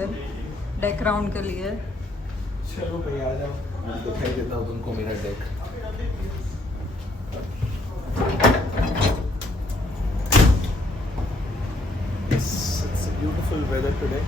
इधर deck round के लिए। चलो भाई आ जाओ, मैं दिखाई देता हूँ तुमको मेरा deck. It's a beautiful weather today.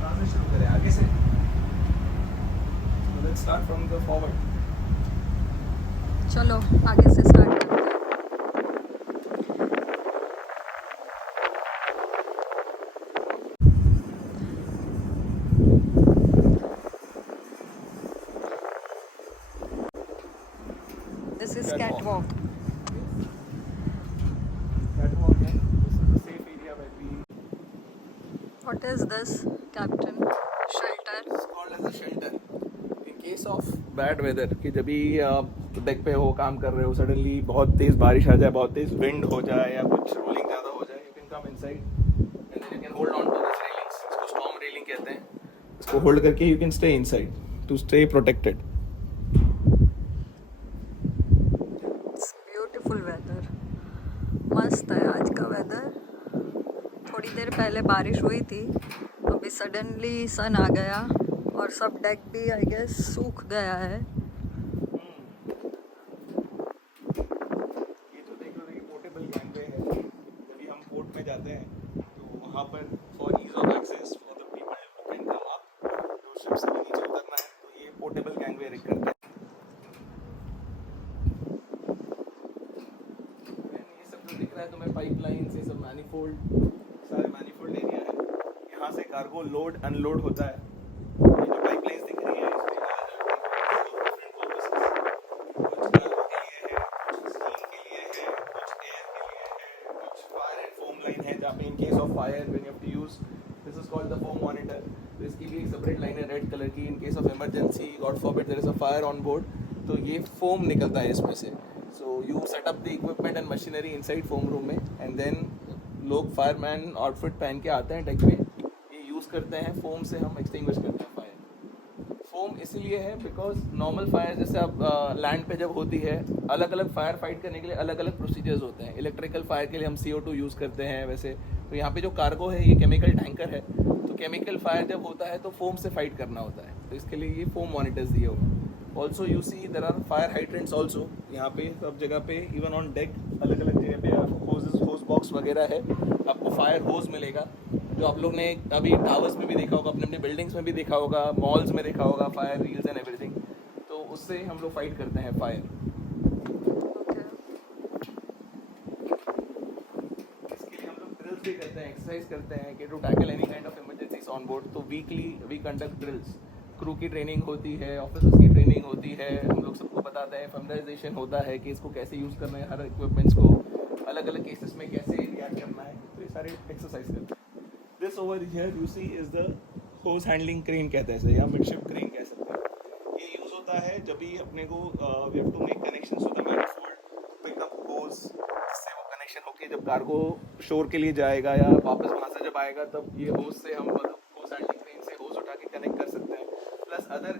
कहाँ से शुरू करें, आगे से? So let's start from the forward. चलो आगे से स्टार्ट करते हैं। This is catwalk. Catwalk है. This is the safe area where we. What is this, Captain? Shelter. It's called as a shelter. In case of bad weather, कि जब भी deck पे हो, काम कर रहे हो, सडनली बहुत तेज बारिश आ जाए, बहुत तेज विंड हो जाए या कुछ रोलिंग ज़्यादा हो जाए, you can come inside and then you can hold on to this railings. इसको storm railing कहते हैं. इसको होल्ड करके you can stay inside to stay protected. It's beautiful weather. मस्त है आज का वेदर। थोड़ी देर पहले बारिश हुई थी, अभी सडनली सन आ गया और सब डेक भी आई गेस सूख गया है। ये तो देख लो, ये पोर्टेबल गैंगवे है। जब भी हम पोर्ट में जाते हैं तो वहाँ पर for ease of access for the people who can come up, तो शिप से नीचे उतरना है तो ये पोर्टेबल गैंगवे रिक करते हैं। ये सब जो दिख रहा है तुम्हें, पाइपलाइन से सब मैनिफोल्ड, सारे मैनिफोल्ड एरिया है। यहाँ से कार्गो लोड अनलोड होता है। ये जो पाइपलाइंस दिख रही है इसमें डिफरेंट पर्पसेस, कुछ कार्गो के लिए है, कुछ स्टीम के लिए है, कुछ एयर के लिए है, कुछ फायर एंड फोम लाइन है जहाँ पे in case of fire when you have to use, this is called the foam monitor. तो इसकी भी एक सेपरेट लाइन है रेड कलर की। In case of emergency, God forbid there is a fire on board, तो ये foam निकलता है इसमें से। So you set up the equipment and machinery inside foam room में एंड देन लोग फायरमैन आउटफिट पहन के आते हैं डेक में, ये यूज़ करते हैं। फोम से हम एक्सटिंग्विश करते हैं फायर। फोम इसलिए है बिकॉज नॉर्मल फायर जैसे अब लैंड पे जब होती है, अलग अलग फायर फाइट करने के लिए अलग अलग प्रोसीजर्स होते हैं। इलेक्ट्रिकल फायर के लिए हम CO2 यूज़ करते हैं वैसे, तो यहाँ पे जो कार्गो है ये केमिकल टैंकर है, तो केमिकल फायर जब होता है तो फोम से फाइट करना होता है, तो इसके लिए ये फोम मॉनिटर्स दिए हुए हैं। Also you see there are fire hydrants also, यहाँ पे सब जगह पे, इवन ऑन डेक अलग अलग जगह पे आपको होज बॉक्स वगैरह है, आपको फायर होज मिलेगा, जो आप लोग ने अभी टावर्स में भी देखा होगा, अपने अपने बिल्डिंग्स में भी देखा होगा, मॉल्स में देखा होगा, फायर रील्स एंड एवरीथिंग। तो उससे हम लोग फाइट करते हैं फायर। इसके लिए हम लोग ड्रिल्स भी करते हैं, एक्सरसाइज करते हैं कि to tackle any kind of emergencies on board. तो weekly we conduct drills, crew की ट्रेनिंग होती है, ऑफिसर्स की ट्रेनिंग होती है, हम लोग सबको बताते हैं, फैमिलाइजेशन होता है कि इसको कैसे यूज़ करना है, हर इक्विपमेंट्स को अलग अलग केसेस में कैसे रिएक्ट करना है, तो ये सारे एक्सरसाइज करते हैं। This over here you see is the hose handling crane कहते हैं इसे, या मिडशिप क्रेन कह सकते हैं। ये यूज़ होता है जब भी अपने को we have to make connections to the manifold, pick up hose, जिससे वो कनेक्शन होके जब कार्गो शोर के लिए जाएगा या वापस वहाँ से जब आएगा, तब ये होज से हम होज हैंडलिंग क्रेन से होज उठा के कनेक्ट कर सकते हैं। प्लस अदर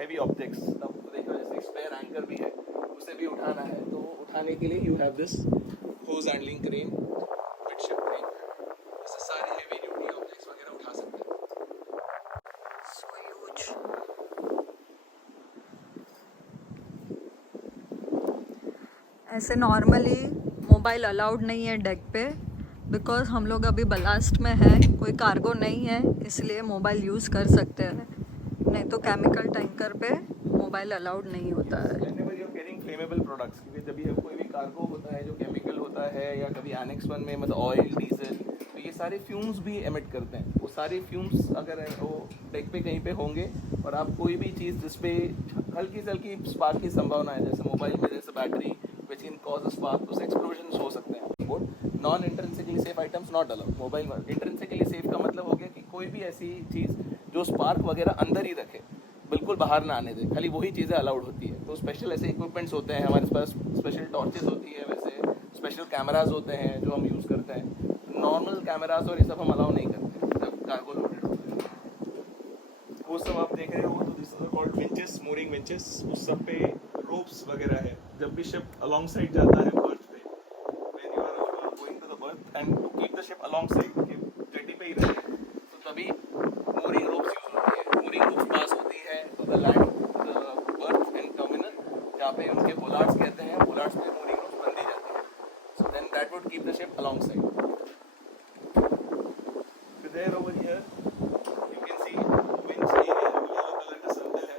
हेवी ऑब्जेक्ट्स, तब देखो जैसे स्पेयर एंकर भी है, उसे भी उठाना है, तो उठाने के लिए you have this hose handling crane, midship crane, इससे सारे हेवी ड्यूटी ऑब्जेक्ट्स वगैरह उठा सकते हैं। So huge. ऐसे नॉर्मली मोबाइल अलाउड नहीं है डेक पे, बिकॉज हम लोग अभी बलास्ट में है, कोई कार्गो नहीं है, इसलिए मोबाइल यूज़ कर सकते हैं, नहीं तो केमिकल टैंकर पे मोबाइल अलाउड नहीं होता है। Whenever you're carrying flammable products, क्योंकि जब भी कोई भी कार्गो होता है जो केमिकल होता है, या कभी एनेक्स 1 में मतलब ऑयल, डीजल, तो ये सारे फ्यूम्स भी एमिट करते हैं। वो सारे फ्यूम्स अगर वो डेक पे कहीं पे होंगे और आप कोई भी चीज़ जिसपे हल्की से हल्की स्पार्क की संभावना है, जैसे मोबाइल में जैसे battery which can cause a spark, तो एक्सप्लोजन हो सकते हैं। Non intrinsically safe items not allowed. Mobile में इंट्रिंसिकली सेफ का मतलब हो गया कि कोई भी ऐसी चीज़ जो स्पार्क वगैरह अंदर ही रखे, बिल्कुल बाहर ना आने दे, खाली वही चीज़ें अलाउड होती है। तो स्पेशल ऐसे इक्विपमेंट्स होते हैं हमारे पास, स्पेशल टॉर्चेस होती है, वैसे स्पेशल कैमराज होते हैं जो हम यूज़ करते हैं। नॉर्मल कैमराज और ये सब हम अलाउ नहीं करते जब कार्गो लोडेड होता है। वो सब आप देख रहे हो, तो this are called winches, mooring winches, उस सब पे रोप्स वगैरह है। जब भी शिप अलॉन्ग साइड जाता है बर्थ पे, द शिप अलोंगसाइड कि जेटी पे ही रहे, तो तभी mooring ropes यूज होती है, mooring ropes पास होती है to the land, berth and terminal, जहाँ पे उनके बोलार्ड्स कहते हैं, बोलार्ड्स पे mooring ropes बंधी जाती है, so then that would keep the ship alongside. So there over here you can see winch area, yellow color का circle है,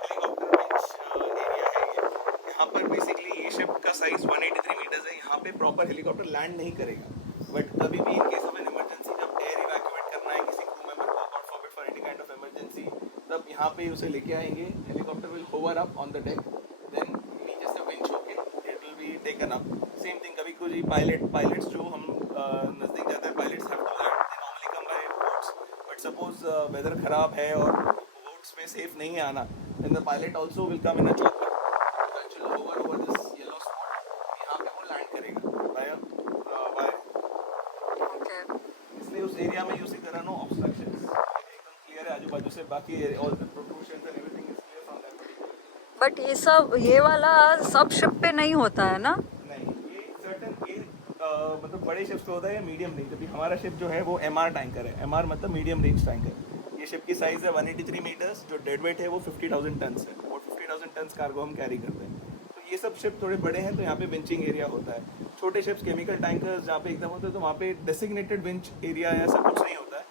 हेलीकॉप्टर winch area है ये, यहाँ पर बेसिकली ये शिप का साइज 183 मीटर्स है, यहाँ पे प्रॉपर हेलीकॉप्टर लैंड नहीं करेगा, बट कभी भी in case of an emergency जब एयर इवैक्यूएट करना है किसी क्रू मेंबर को, God forbid for any kind of emergency, तब यहाँ पे उसे लेके आएंगे, helicopter will hover up on the deck, then नीचे से विंच होके it will be taken up. Same thing कभी कोई पायलट्स जो हम नज़दीक जाते हैं, pilots have to land, they normally come by boats, but suppose weather खराब है और बोट्स में सेफ नहीं है आना, then the pilot also will come in a chopper, that will hover over this yellow spot, यहाँ पे वो लैंड करेगा बाय वायर. ओके. इसलिए उस एरिया में यूज करा नो ऑब्स्ट्रक्शंस, एकदम क्लियर है आजू बाजू से, बाकी all the protrusions and everything is clear from that. But ये वाला सब शिप पे नहीं होता है ना? नहीं, ये सर्टेन मतलब बड़े शिप्स पे होता है, मीडियम रेंज. अभी हमारा शिप जो है वो एमआर टैंकर है, एमआर मतलब मीडियम रेंज टैंकर. ये शिप की साइज है 183 मीटर्स, जो डेड वेट है वो 50,000 टन्स है, और 50,000 टन्स कार्गो हम कैरी करते हैं. तो ये सब शिप थोड़े बड़े हैं, तो यहाँ पे विंचिंग एरिया होता है. छोटे शिप्स केमिकल टैंकर्स जहाँ पे एकदम होते हैं, तो वहाँ पे डेसिग्नेटेड विंच एरिया ऐसा कुछ नहीं होता है.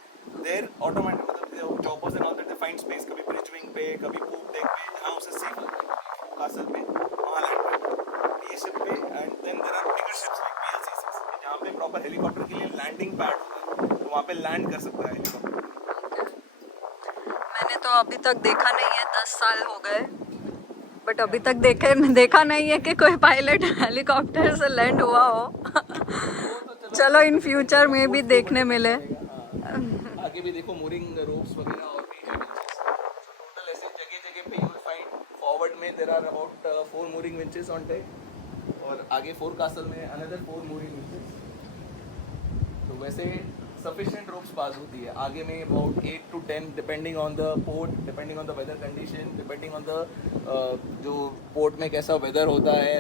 देयर ऑटोमेटिक मतलब choppers and all that, they find space, कभी ब्रिज विंग पे, कभी पूप डेक पे, जहाँ उसे सेफ लगता है कासल पे, वहाँ लैंड करता है ये शिप पे. And then there are bigger ships like PLCCs, जहाँ पे प्रॉपर हेलीकॉप्टर के लिए लैंडिंग पैड होता है, तो वहाँ पे लैंड कर सकता है हेलीकॉप्टर. मैंने तो अभी तक देखा नहीं है, 10 साल हो गए, बट अभी तक देखा नहीं है कि कोई पायलट हेलीकॉप्टर से लैंड हुआ हो. चलो इन फ्यूचर में भी देखने मिले. आगे भी देखो mooring ropes वगैरह और भी है winches. टोटल ऐसे जगह पे you will find forward में there are about 4 mooring winches on deck, और आगे forecastle में another 4 mooring winches. तो वैसे sufficient ropes पास होती है. आगे में about 8 to 10 depending on the port, depending on the weather condition, depending on the जो पोर्ट में कैसा वेदर होता है,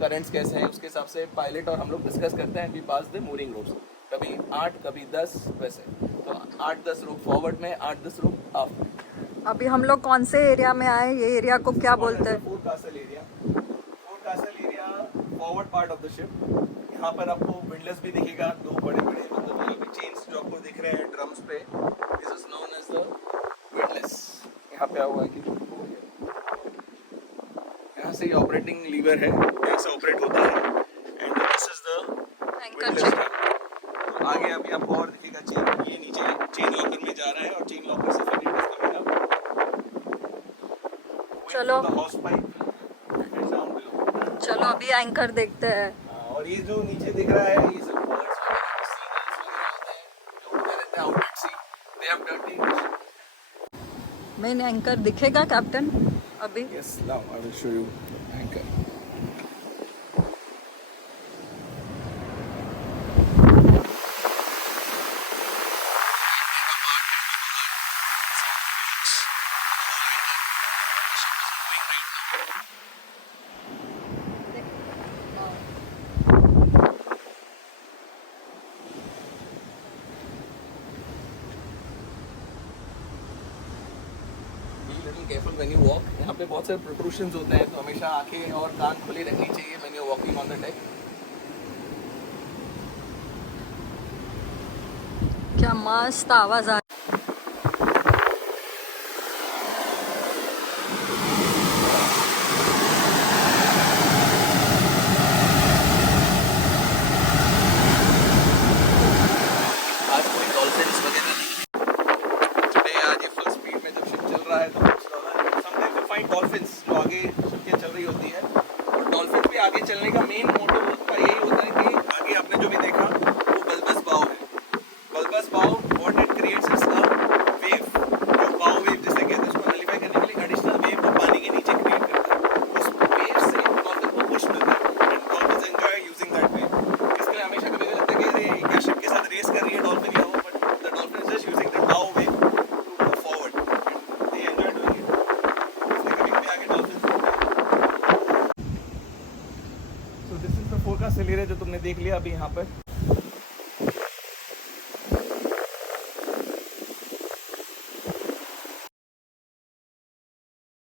करंट्स कैसे हैं, उसके हिसाब से पायलट और हम लोग डिस्कस करते हैं, we pass the mooring ropes. कभी 8 कभी 10 वैसे, तो 8-10 रोप फॉरवर्ड में, 8-10 रोप आफ्टर. अभी हम लोग कौन से एरिया में आए? ये एरिया को क्या बोलते हैं? Fort castle area. Fort castle area forward part of the ship. यहाँ पर आपको विंडलेस भी दिखेगा, 2 बड़े मतलब चेन्स जो आपको दिख रहे हैं ड्रम्स पे, this is known as the windlass. यहाँ पे हुआ है कि यहाँ से ऑपरेटिंग लीवर है, यहाँ से ऑपरेट होता है, and this is the anchor. आगे अभी आपको और दिखेगा चेन, ये नीचे चेन लॉकर में जा रहा है, और चेन लॉकर से फिर इट इज कमिंग अप. चलो. House pipe and down below. चलो अभी एंकर देखते हैं. और ये जो नीचे दिख रहा है, ये सब बर्ड्स वगैरह, सीगल्स वगैरह होते हैं जो उड़ते रहते हैं out at sea. They have dirty. Main anchor दिखेगा कैप्टन अभी? Yes, now I will show you anchor. Careful when you walk. यहाँ पे बहुत सारे प्रोट्रूशंस होते हैं, तो हमेशा आंखें और कान खुली रखनी चाहिए when you walking on the deck. क्या मस्त आवाज आ. आज कोई डॉल्फिन्स वगैरह नहीं. टुडे आज ये फुल स्पीड में जब शिप चल रहा है, तो समटाइम्स यू फाइंड डॉल्फिन्स जो आगे शिप के चल रही होती है. और डॉल्फिन भी आगे चलने का मेन मोटिव उसका यही होता है कि आगे आपने जो भी देखा वो बल्बस बाव है. बल्बस बाव what it creates is a wave, जो बाव वेव जिसे कहते हैं, उसको नलिफाई करने के लिए एडिशनल वेव को पानी के नीचे क्रिएट करता है. उस वेव से डॉल्फिन को पुश मिलता है, and dolphins enjoy using that wave. इसके लिए हमेशा कभी लगता है कि अरे क्या शिप के साथ रेस कर रही है डॉल्फिन या वो, but the dolphin is just using the bow wave to move forward. They enjoy doing it. इसलिए कभी आगे dolphins. So this is the forecast area जो तुमने देख लिया अभी यहाँ पर.